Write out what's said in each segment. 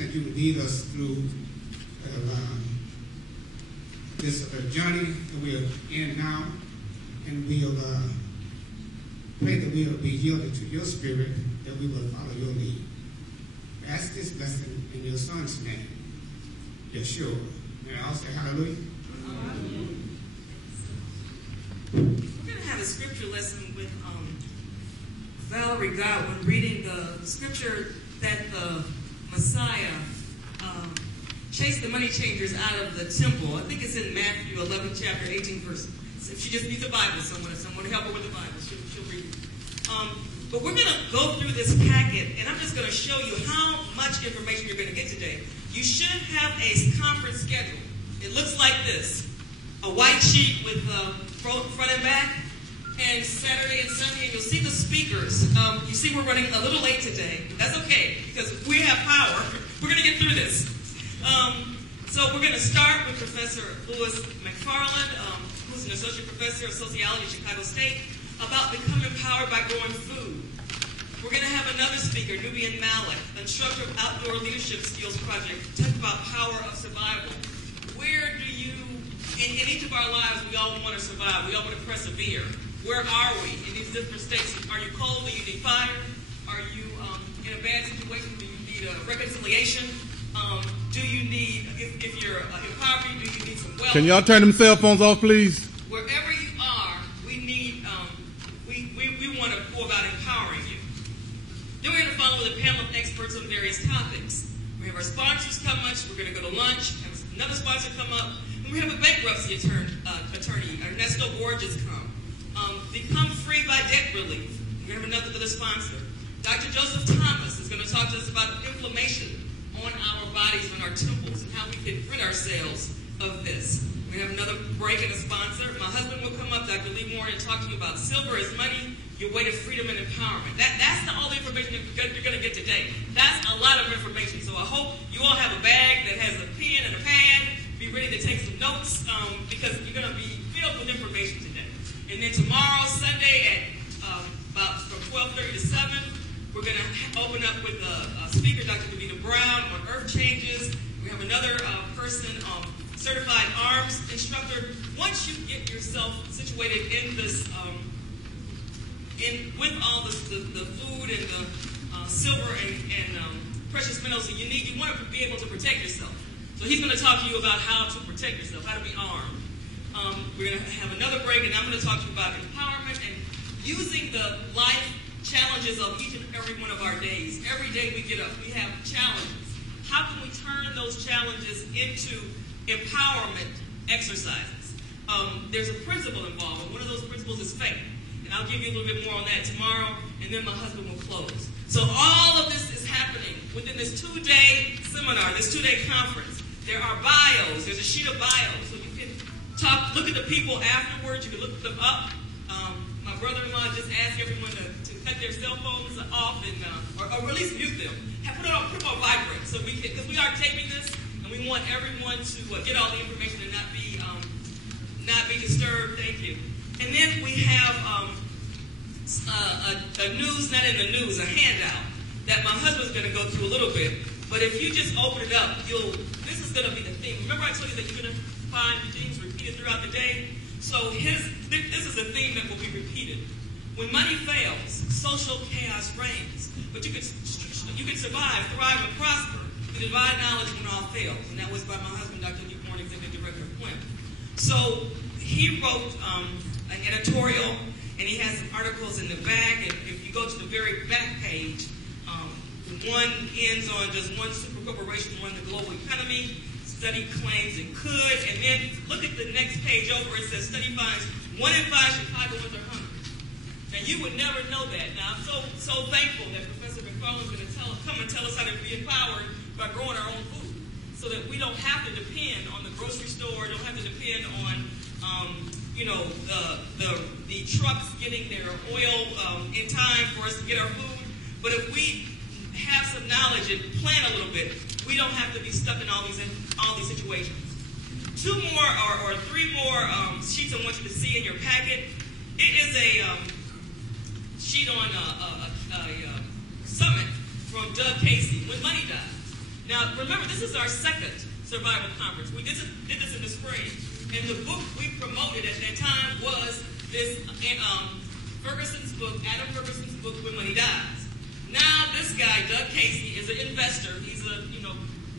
asking that you would lead us through this journey that we are in now, and we'll pray that we will be yielded to your spirit, that we will follow your lead. We ask this blessing in your Son's name, Yeshua. May I all say hallelujah? Hallelujah. We're going to have a scripture lesson with Valerie Godwin reading the scripture that the Messiah chased the money changers out of the temple. I think it's in Matthew 11, chapter 18, verse. If she just needs a Bible, someone to help her with the Bible, she'll read it. But we're going to go through this packet, and I'm just going to show you how much information you're going to get today. You should have a conference schedule. It looks like this. A white sheet with front and back, and Saturday and Sunday, and you'll see the speakers. You see we're running a little late today. That's okay, because we have power. We're going to get through this. So we're going to start with Professor Louis McFarland, who's an associate professor of sociology at Chicago State, about becoming empowered by growing food. We're going to have another speaker, Nubian Malik, instructor of Outdoor Leadership Skills Project, talk about power of survival. Where do you, in each of our lives, we all want to survive. We all want to persevere. Where are we in these different states? Are you cold? Do you need fire? Are you in a bad situation? Do you need a reconciliation? Do you need, if you're in poverty, do you need some wealth? Can y'all turn them cell phones off, please? Wherever you are, we need, we want to go about empowering you. Then we're going to follow with a panel of experts on various topics. We have our sponsors come up. We're going to go to lunch. Have another sponsor come up. And we have a bankruptcy attorney, Ernesto Borges, come. Become free by debt relief. We have another sponsor. Dr. Joseph Thomas is going to talk to us about inflammation on our bodies, on our temples, and how we can rid ourselves of this. We have another break and a sponsor. My husband will come up, Dr. Lee Moore, and talk to you about silver is money, your way to freedom and empowerment. That's all the information you're going to get today. That's a lot of information. So I hope you all have a bag that has a pen and a pad. Be ready to take some notes because you're going to be filled with information today. And then tomorrow, Sunday, at about from 12:30 to 7, we're going to open up with a speaker, Dr. Davida Brown, on earth changes. We have another person, certified arms instructor. Once you get yourself situated in this, with all the food and the silver and precious minerals that you need, you want to be able to protect yourself. So he's going to talk to you about how to protect yourself, how to be armed. We're going to have another break, and I'm going to talk to you about empowerment and using the life challenges of each and every one of our days. Every day we get up, we have challenges. How can we turn those challenges into empowerment exercises? There's a principle involved, and one of those principles is faith. And I'll give you a little bit more on that tomorrow, and then my husband will close. So all of this is happening within this 2-day seminar, this 2-day conference. There are bios. There's a sheet of bios. So you can look at the people afterwards. You can look them up. My brother-in-law just asked everyone to cut their cell phones off and or at least mute them. Put them on vibrate so we can, because we are taping this and we want everyone to get all the information and not be disturbed. Thank you. And then we have a news, not in the news, a handout that my husband's going to go through a little bit. But if you just open it up, this is going to be the theme. Remember I told you that you're going to find things repeated throughout the day? So this is a theme that will be repeated. When money fails, social chaos reigns. But you can survive, thrive, and prosper through divine knowledge when all fails. And that was by my husband, Dr. Lee Moore, Executive Director of PLIM. So he wrote an editorial, and he has some articles in the back. And if you go to the very back page, one ends on does one super corporation run the global economy? Study claims it could. And then look at the next page over. It says study finds 1 in 5 Chicagoans are hungry. Now you would never know that. Now I'm so thankful that Professor McFarland is going to come and tell us how to be empowered by growing our own food, so that we don't have to depend on the grocery store, don't have to depend on the trucks getting their oil in time for us to get our food. But if we have some knowledge and plan a little bit, we don't have to be stuck in all these situations. 2 more or 3 more sheets I want you to see in your packet. It is a sheet on a summit from Doug Casey, When Money Dies. Now, remember, this is our second survival conference. We did this in the spring. And the book we promoted at that time was this Ferguson's book, Adam Ferguson's book, When Money Dies. Now, this guy, Doug Casey, is an investor. He's a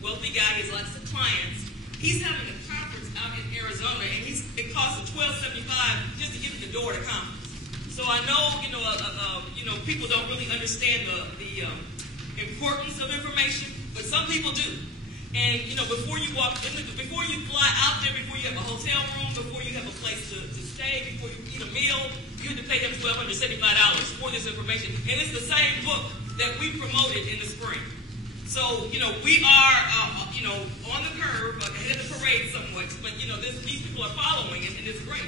wealthy guy. He has lots of clients. He's having a conference out in Arizona, and it costs $12.75 just to get in the door to conference. So I know, people don't really understand the importance of information, but some people do. And, before you before you fly out there, before you have a hotel room, before you have a place to stay, before you eat a meal, you have to pay them $1,275 for this information. And it's the same book that we promoted in the spring. So, we are, on the curve, ahead of the parade somewhat, but, these people are following, and it's great.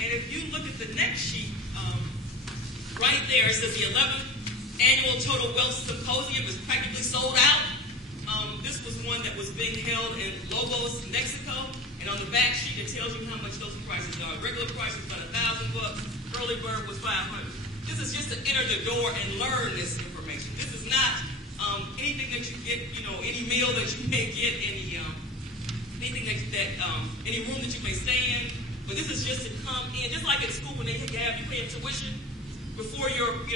And if you look at the next sheet, right there, it says the 11th Annual Total Wealth Symposium is practically sold out. This was one that was being held in Lobos, Mexico, and on the back sheet, it tells you how much those prices are. Regular price was about $1,000, early bird was $500. This is just to enter the door and learn this information. This is not anything that you get, any meal that you may get, anything any room that you may stay in. But this is just to come in, just like in school when you pay tuition before you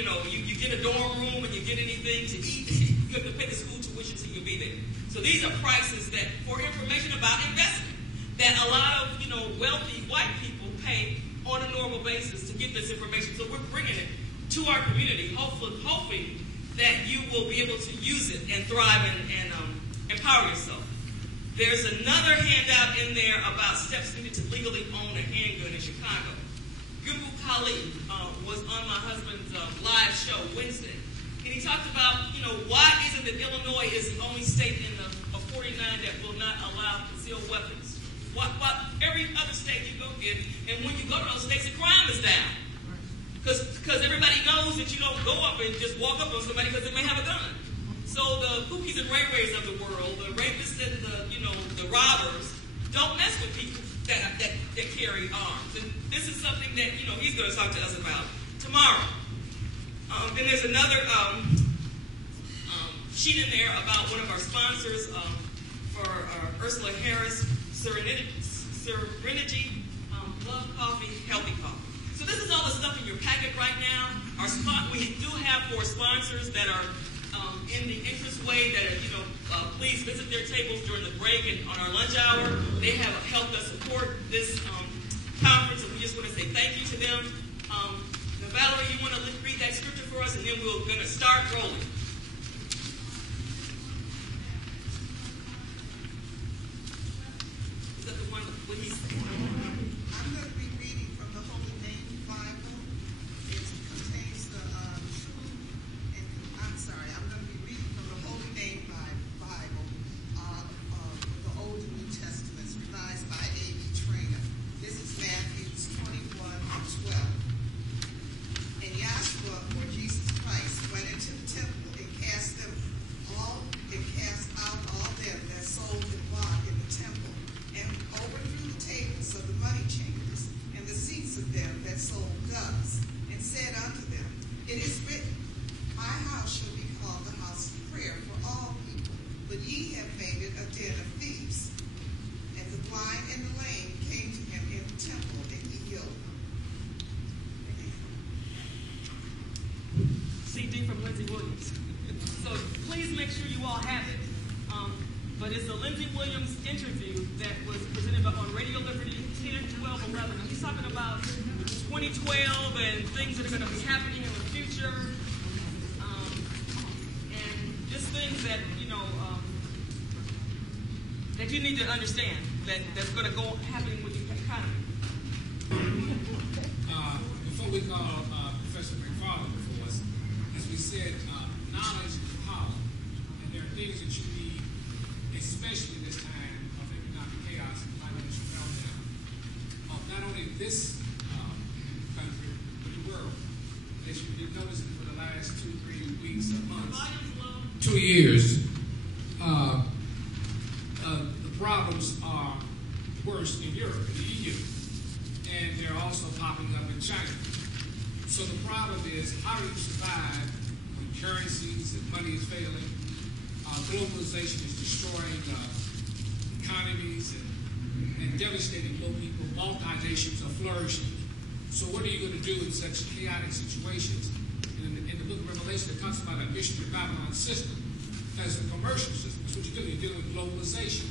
get a dorm room and you get anything to eat. You have to pay the school tuition so you'll be there. So these are prices that for information about investment that a lot of wealthy white people pay on a normal basis to get this information. So we're bringing it to our community, hopefully that you will be able to use it and thrive and empower yourself. There's another handout in there about steps needed to legally own a handgun in Chicago. Gugu Khalid was on my husband's live show Wednesday, and he talked about, why is it that Illinois is the only state in the 49 that will not allow concealed weapons? What every other state you go in, and when you go to those states, the crime is down. Because everybody knows that you don't go up and just walk up on somebody because they may have a gun. So the Pookies and Ray Rays of the world, the rapists and the robbers, don't mess with people that carry arms. And this is something that he's going to talk to us about tomorrow. And there's another sheet in there about one of our sponsors for Ursula Harris, Serenity, Love Coffee, Healthy Coffee. So this is all the stuff in your packet right now. We do have 4 sponsors that are in the interest way that are, please visit their tables during the break and on our lunch hour. They have helped us support this conference, and we just want to say thank you to them. Now, Valerie, you want to read that scripture for us, and then we're going to start rolling. Is that the one what he said? I'm going to be reading from the Holy Name Bible. It contains the truth, and I'm going to be reading from the Holy Name Bible, the Old and New Testaments, revised by A.B. Trainer. This is Matthew 21:12. And Yahshua, or Jesus Christ, went into the temple and cast out all them that sold and bought in the temple, and overthrew the tables of the money changers and the seats of them that sold doves, and said unto them, It is written, My house shall be called the house of prayer for all people, but ye have made it a den of thieves. And the blind and the lame came to him in the temple, and he healed them. CD from Lindsey Williams. So please make sure you all have it. But it's a Lindsey Williams interview that was presented on Radio Liberty 10, 12, 11. And he's talking about 2012 and things that are going to be happening in the future. And just things that, that you need to understand that's going to go happening with the economy. Before we call Professor McFarland before us, as we said, knowledge is power. And there are things that you need, especially this time of economic chaos and financial meltdown, of not only this country, but the world. As you've noticed for the last 2-3 weeks or months, 2 years, the problems are worse in Europe, in the EU. And they're also popping up in China. So the problem is, how do you survive when currencies and money is failing? globalization is destroying economies and devastating low people. Multi-nations are flourishing. So what are you going to do in such chaotic situations? In the book of Revelation, it talks about a mystery Babylon system as a commercial system. That's what you're doing. You're dealing with globalization.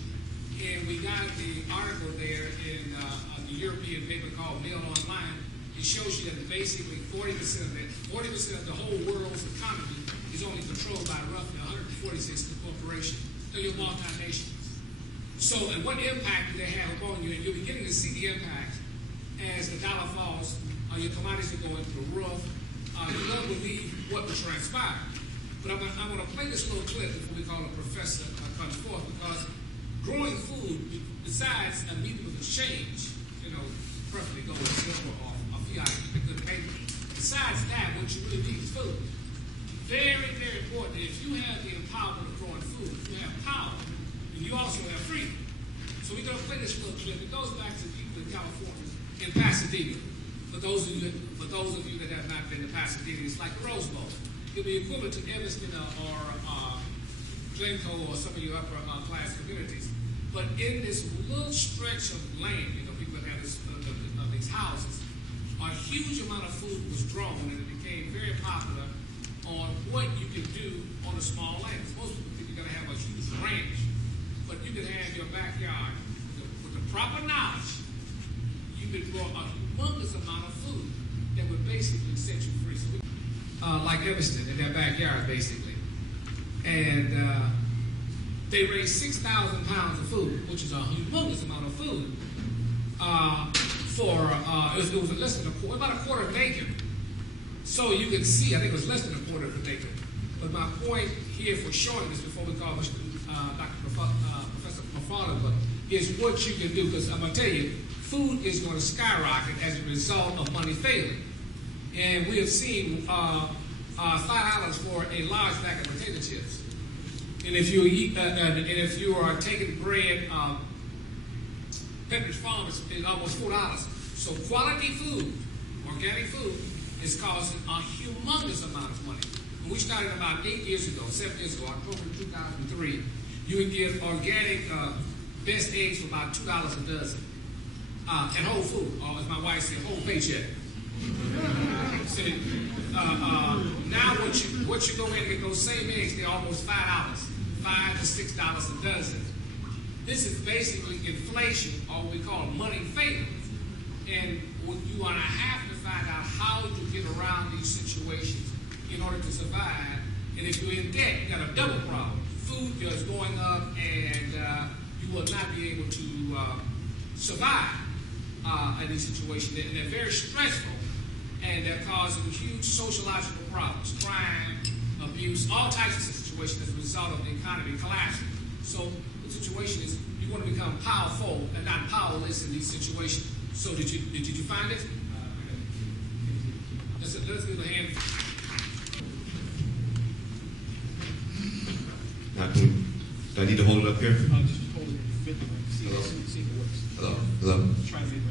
And we got the article there in the European paper called Mail Online. It shows you that basically 40% of the whole world's economy is only controlled by roughly 146 corporations. So you're multi-nations. So, and what impact do they have upon you? And you're beginning to see the impact as the dollar falls, your commodities are going through the roof. You won't believe what will transpire. But I'm going to play this little clip before we call a professor comes forth, because growing food, besides a medium of exchange, preferably gold, silver, or fiat, good paper. Besides that, what you really need is food. Very, very important. If you have the empowerment of growing food, you have power, and you also have freedom. So we're going to play this little clip. It goes back to people in California, in Pasadena. For those of you that have not been to Pasadena, it's like the Rose Bowl. It'll be equivalent to Evanston or Glencoe or some of your upper class communities. But in this little stretch of land, people that have these houses, a huge amount of food was grown, and it became very popular on what you can do on a small land. Most people think you're going to have a huge ranch, but you can have your backyard with the proper knowledge. You could grow a humongous amount of food that would basically set you free. So like Evanston in their backyard, basically. And they raised 6,000 pounds of food, which is a humongous amount of food, it was less than about a quarter of an acre. So you can see, I think it was less than a quarter of an acre. But my point here for showing this before we call Professor McFarland, is what you can do. Because I'm going to tell you, food is going to skyrocket as a result of money failing. And we have seen $5 for a large bag of potato chips. And if you eat, and if you are taking bread, Pepperidge Farm is almost $4. So quality food, organic food, is costing a humongous amount of money. When we started about 7 years ago, October 2003, you would get organic best eggs for about $2 a dozen. And whole food, or as my wife said, whole paycheck. So, now what you go in and get those same eggs, they're almost $5, $5 to $6 a dozen. This is basically inflation, or what we call money failing. And you want to have to find out how to get around these situations in order to survive. And if you're in debt, you got a double problem. Food is going up, and you will not be able to survive in these situations. And they're very stressful, and they're causing huge sociological problems, crime, abuse, all types of situations as a result of the economy collapsing. So the situation is you want to become powerful and not powerless in these situations. So did you find it? Let's give a hand. Do I need to hold it up here? Just hold it. Hello? Hello? Hello? Try to get